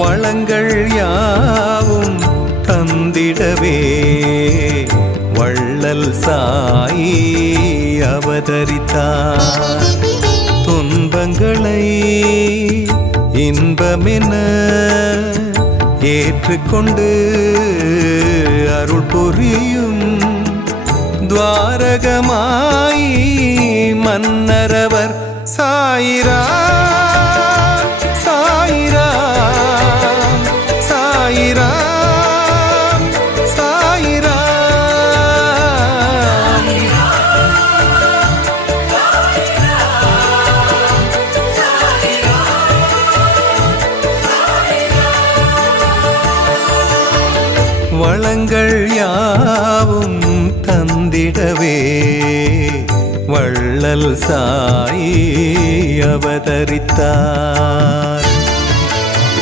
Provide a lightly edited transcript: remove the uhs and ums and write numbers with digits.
வளங்கள் யாவும் தந்திடவே வள்ளல் சாயி அவதரித்தார். துன்பங்களை இன்பமென ஏற்றுக்கொண்டு அருள் புரியும் துவாரகமாயி மன்னரவர் சாயிராம் சாயிராம் சாயிராம் சாயிராம். வளங்கள் யாவும் தந்திடவே வள்ளல் சாயி அவதரித்தார்.